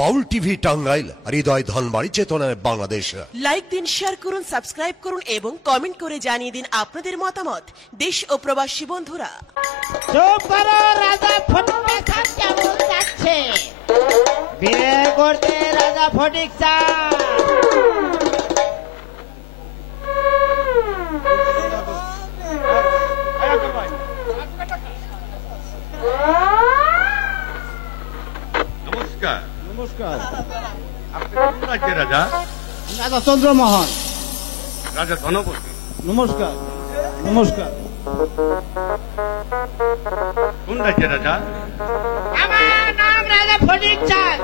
বাউল TV Tangail, হৃদয় ধনবাড়ি, চেতনায় Bangladesh. Like দিন, share করুন, সাবস্ক্রাইব করুন এবং কমেন্ট করে জানিয়ে দিন আপনাদের মতামত। দেশ ও প্রবাসী বন্ধুরা, চুপ করো, রাজা ফটিক স্যার কেমন যাচ্ছে? বিয়ে করতে রাজা ফটিক স্যার। নমস্কার। নমস্কার। আপনি কোন রাজ্যের রাজা? রাজা চন্দ্রমোহন। রাজা ধনপতি। নমস্কার। নমস্কার। কোন রাজ্যের রাজা? আমার নাম রাজা ফটিক স্যার,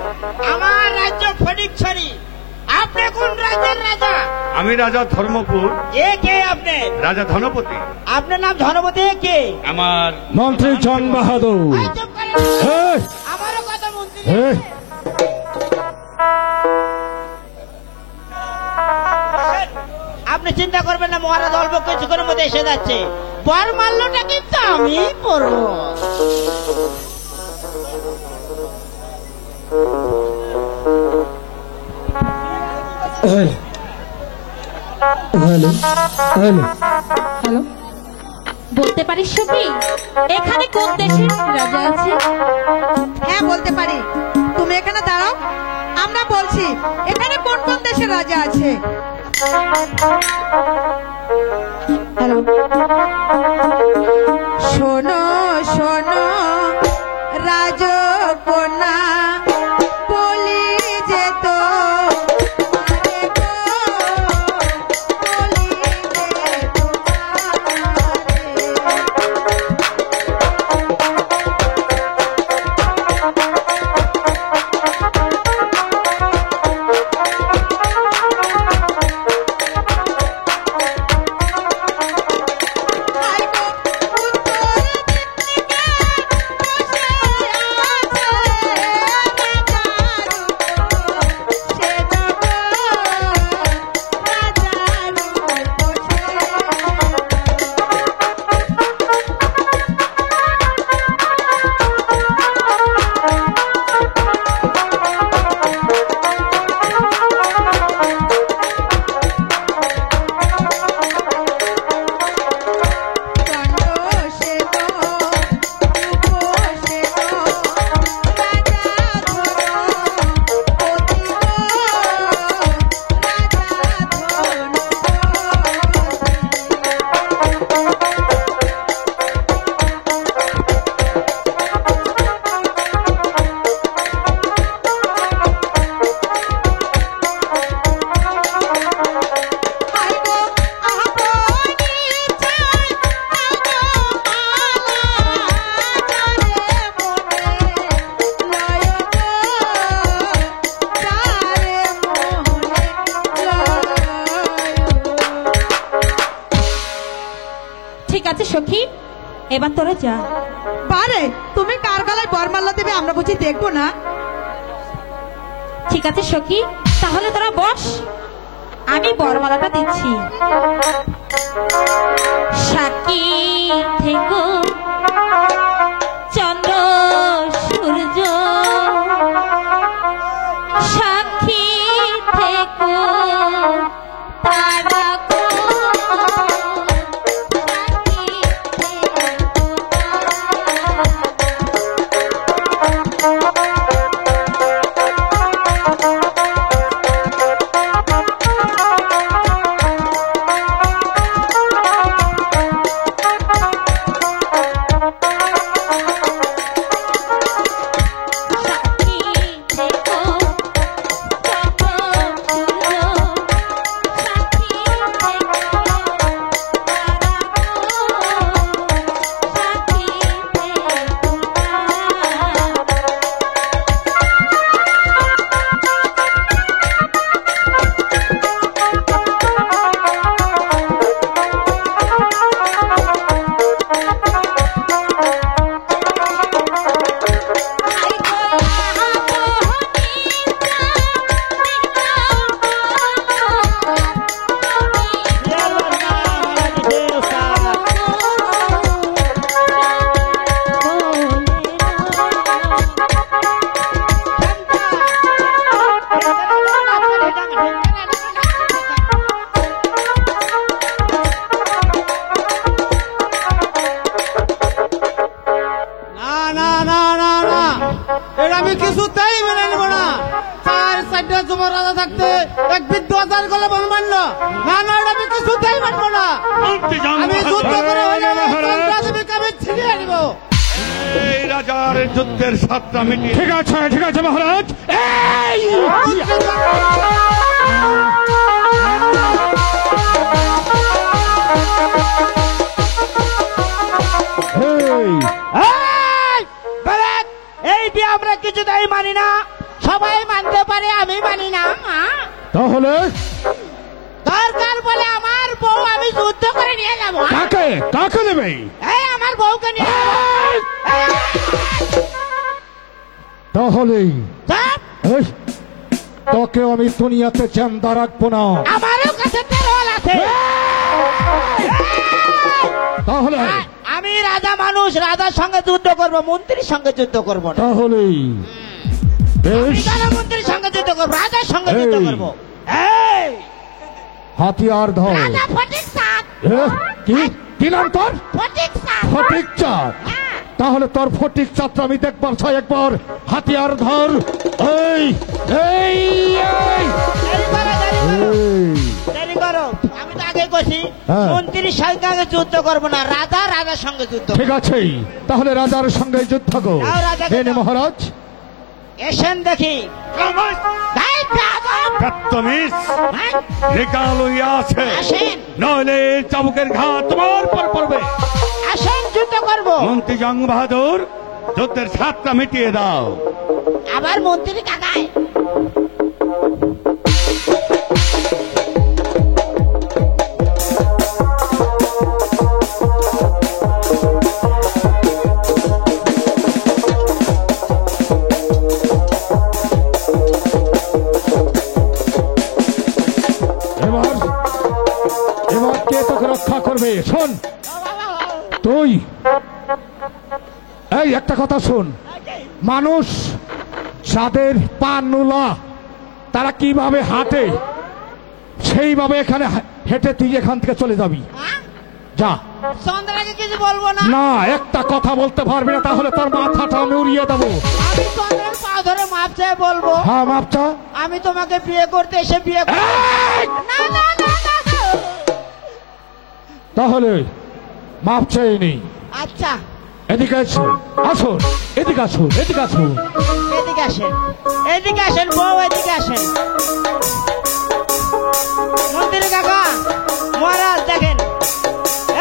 আমার রাজ্য ফটিকছড়ি। আপনি কোন রাজ্যের রাজা? আমি রাজা ধর্মপুর। এ কে আপনি? রাজা ধনপতি। আপনার নাম ধনপতি। এ কে? আমার মন্ত্রী জন বাহাদুর। এই চুপ করেন। এই, আমারও কথা মন্ত্রী। এই, আপনি চিন্তা করবেন না, মহারাজ অল্প কিছুক্ষণের মধ্যে এসে যাচ্ছে। বর মাল্যটা কিন্তু আমি পরব। এই, হ্যালো, হ্যালো। হ্যালো, বলতে পারিস সখী এখানে কোন দেশের রাজা আছে? হ্যাঁ বলতে পারি, তুমি এখানে দাঁড়াও, আমরা বলছি এখানে কোন কোন দেশের রাজা আছে। হ্যালো, শোনো শোনো রাজকন্যা, বলি যে তো মারে গো, বলি যে ঠিক আছে সখী, এবার তোরা যা। পারে তুমি কার গলায় বরমাল্য দেবে আমরা বুঝি দেখবো না? ঠিক আছে সখী, তাহলে তোরা বস, আমি বরমালাটা দিচ্ছি। সাক্ষী থেকো চন্দ্র সূর্য, সাক্ষী থেকো তারা, তোমার রাজা থাকতে এক বৃদ্ধ আচার করলে বলবেন না? না না, ওটা আমি কিছুতেই মানবো না। মন্ত্রী জং আমি যুদ্ধ করে হলে মহারাজ, আমি ছিনিয়ে আনব। এই রাজার যুদ্ধের সাতটা মিটিয়ে ঠিক আছে মহারাজ। এই! এই! এই বিয়ে আমরা কিছুতেই মানি না। সবাই মানতে পারে, আমি মানি না। তাহলে দরকার বলে আমার বউ আমি যুদ্ধ করে নিয়ে যাবো। কাকে নেবে? এই আমার বউকে নিয়ে যাবো। তাহলেই চুপ! এই, তোকে আমি দুনিয়াতে জ্যান্দা রাখবো না। আমারও কাছে তেরোয়াল আছে। তাহলে আমি রাজা মানুষ, রাজার সঙ্গে যুদ্ধ করব, মন্ত্রীর সঙ্গে যুদ্ধ করব না। তাহলেই বেশ, মন্ত্রীর সঙ্গে যুদ্ধ করব, রাজার সঙ্গে যুদ্ধ এই। করব। এই হাতিয়ার ধর। রাজা ফটিক চাঁদ। কি নাম তোর? ফটিক চাঁদ। ফটিক চাঁদ। তাহলে তোর ফটিক চাঁদটা আমি দেখবার চাই একবার। হাতিয়ার ধর। এই এই এই দেরি করো, দেরি করো, এই। দেরি করো। আমি তো আগে কইছি হ্যাঁ। মন্ত্রীর সঙ্গে আগে যুদ্ধ করব না, রাজার সঙ্গে যুদ্ধ করব। ঠিক আছে, তাহলে রাজার সঙ্গে যুদ্ধ কর। যাও, রাজাকে এনে দাও। মহারাজ। এসেন দেখি। এই বেয়াদব! প্রাপ্তমিস হ্যাঁ? রেখা লইয়া আছে, আসেন, নইলে চাবুকের ঘা তোমার পর পড়বে। আসেন, যুদ্ধ করব। মন্ত্রী জং বাহাদুর, যুদ্ধের সাতটা মিটিয়ে দাও। আবার মন্ত্রী কাকায়। এবার কে তোকে রক্ষা করবে? শোন তুই, এই একটা কথা শোন। মানুষ যাদের পা নুলা, তারা কিভাবে হাঁটে সেইভাবে এখানে হেঁটে তুই এখান থেকে চলে যাবি। হ্যাঁ? যা। চন্দ্রাকে কিছু বলবো না। না, একটা কথা বলতে পারবি না, তাহলে তোর মাথাটা আমি উড়িয়ে দেবো। আমি চন্দ্রের পা ধরে মাপ চেয়ে বলবো, হ্যাঁ, মাপচা। আমি তোমাকে বিয়ে করতে এসে বিয়ে করব। এই! না না না না না। তাহলে মাপ চাইনি। আচ্ছা, এদিকে আসুন, আসুন, এদিকে আসুন, এদিকে আসুন। এদিকে আসেন, এদিকে আসেন বউ, এদিকে আসেন। মন্ত্রী কাকা, মহারাজ দেখেন।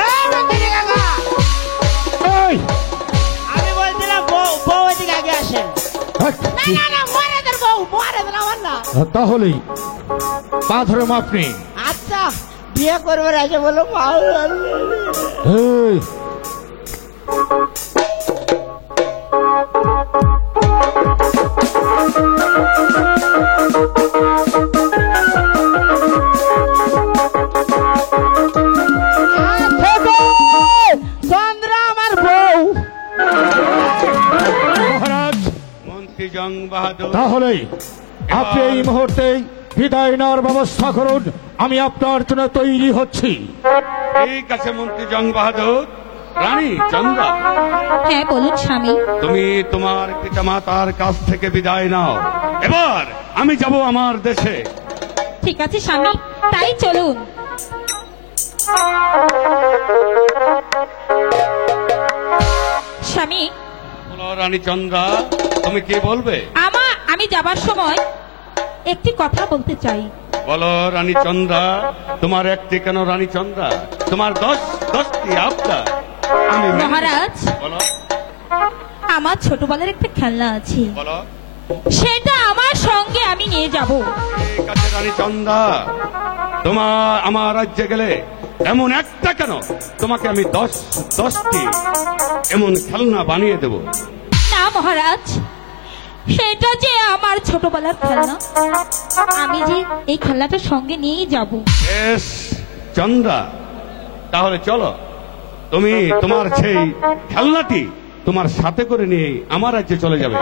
এই মন্ত্রী কাকা, এই! আমি বলছিলাম বউ এদিকে আগে আসেন। হ্যাট! না না না, মহারাজের বউ, মহারাজের আমার না। তাহলেই পা ধরে মাপ নেই। আচ্ছা, বিয়ে করবে রাজা বলো মহারাজ। এই! চন্দ্র আমার বউ। মহারাজ, মন্ত্রী জং বাহাদুর, তাহলেই আপনি এই মুহূর্তে বিদায় নেওয়ার ব্যবস্থা করুন। আমি আপনার জন্য তৈরি হচ্ছি। ঠিক আছে মন্ত্রী জং বাহাদুর। রানী চন্দ্রা, হ্যাঁ বলুন স্বামী। তুমি তোমার পিতামাতার কাছ থেকে বিদায় নাও। এবার আমি যাব আমার দেশে। ঠিক আছে স্বামী, তাই চলুন। স্বামী, বলো রানী চন্দ্রা, তুমি কি বলবে? আমি যাবার সময় একটি কথা বলতে চাই। বলো রানী চন্দ্রা, তোমার একটি কেন রানী চন্দ্রা, তোমার 10টি আবদার আমি মেনে নেব। মহারাজ, বলো আমার ছোটবেলার একটা খেলনা আছে, বলো। সেটা আমার সঙ্গে আমি নিয়ে যাব। ঠিক আছে রানী চন্দ্রা, তোমার আমার রাজ্যে গেলে এমন একটা কেন, তোমাকে আমি 10টি এমন খেলনা বানিয়ে দেব। না মহারাজ, সেটা যে আমার ছোটবেলার খেলনা, আমি যে এই খেলনাটা সঙ্গে নিয়েই যাব। বেশ চন্দ্রা, তাহলে চলো, তুমি তোমার সেই খেলনাটি তোমার সাথে করে নিয়ে আমার রাজ্যে চলে যাবে।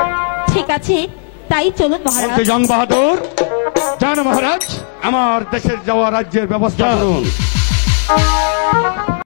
ঠিক আছে, তাই চলুন মহারাজ। মন্ত্রী জং বাহাদুর, জানো মহারাজ, আমার দেশের যাওয়া রাজ্যের ব্যবস্থা করুন।